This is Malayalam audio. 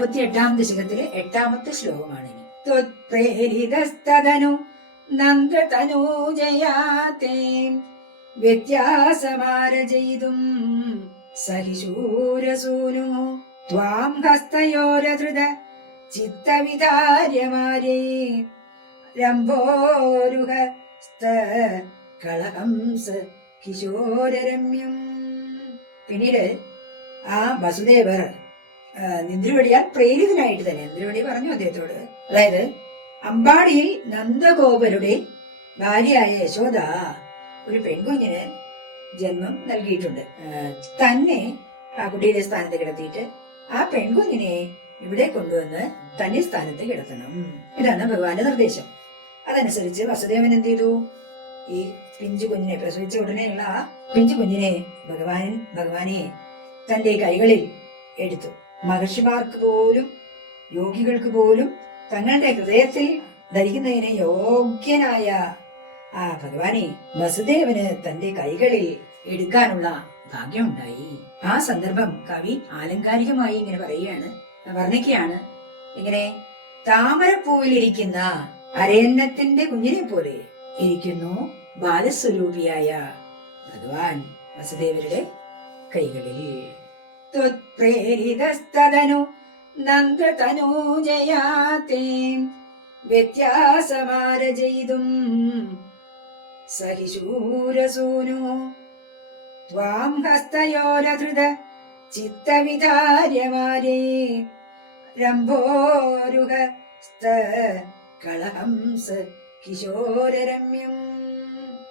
38-ാം ദശകത്തിലെ 8-ാമത്തെ ശ്ലോകമാണ് ഇനി. ത്വത്പ്രേരിതസ്തദനു നന്ദതനൂജയാതേ വ്യത്യാസമാരജയിതും സഹിശൂരസൂനു ത്വാം ഹസ്തയോരധൃത ചിത്തവിധാര്യമാരേ രംഭോരുഹ കളഹംസ കിശോരരമ്യം. പിന്നീട് ആ വസുദേവർ ഇന്ദ്രവടിയാൽ പ്രേരിതനായിട്ട് തന്നെ ഇന്ദ്രവടി പറഞ്ഞു അദ്ദേഹത്തോട്, അതായത് അമ്പാടിയിൽ നന്ദഗോപരുടെ ഭാര്യയായ യശോദ ഒരു പെൺകുഞ്ഞിന് ജന്മം നൽകിയിട്ടുണ്ട്. തന്നെ ആ കുട്ടിയുടെ സ്ഥാനത്ത് കിടത്തിയിട്ട് ആ പെൺകുഞ്ഞിനെ ഇവിടെ കൊണ്ടുവന്ന് തന്നെ സ്ഥാനത്ത് കിടത്തണം. ഇതാണ് ഭഗവാന്റെ നിർദ്ദേശം. അതനുസരിച്ച് വസുദേവൻ എന്ത് ചെയ്തു? ഈ പിഞ്ചു കുഞ്ഞിനെ, പ്രസവിച്ച ഉടനെയുള്ള ആ പിഞ്ചു കുഞ്ഞിനെ ഭഗവാനെ തന്റെ കൈകളിൽ എടുത്തു. മഹർഷിമാർക്ക് പോലും യോഗികൾക്ക് പോലും തങ്ങളുടെ ഹൃദയത്തിൽ ധരിക്കുന്നതിന് യോഗ്യനായ ആ ഭഗവാനെ വസുദേവന് തന്റെ കൈകളിൽ എടുക്കാനുള്ള ഭാഗ്യമുണ്ടായി. ആ സന്ദർഭം കവി ആലങ്കാരികമായി ഇങ്ങനെ വർണ്ണിക്കുകയാണ്. ഇങ്ങനെ താമരപ്പൂവിലിരിക്കുന്ന അരയന്നത്തിന്റെ കുഞ്ഞിനെ പോലെ ഇരിക്കുന്നു ബാലസ്വരൂപിയായ ഭഗവാൻ വസുദേവരുടെ കൈകളിൽ. ത്വത്പ്രേരിതസ്തദനു നന്ദതനൂജയാതേ വ്യത്യാസമാരജയിതും സഹിശൂരസൂനു ത്വാം ഹസ്തയോരധൃത ചിത്തവിധാര്യമാരേ രംഭോരുഹ കളഹംസ കിശോരരമ്യം.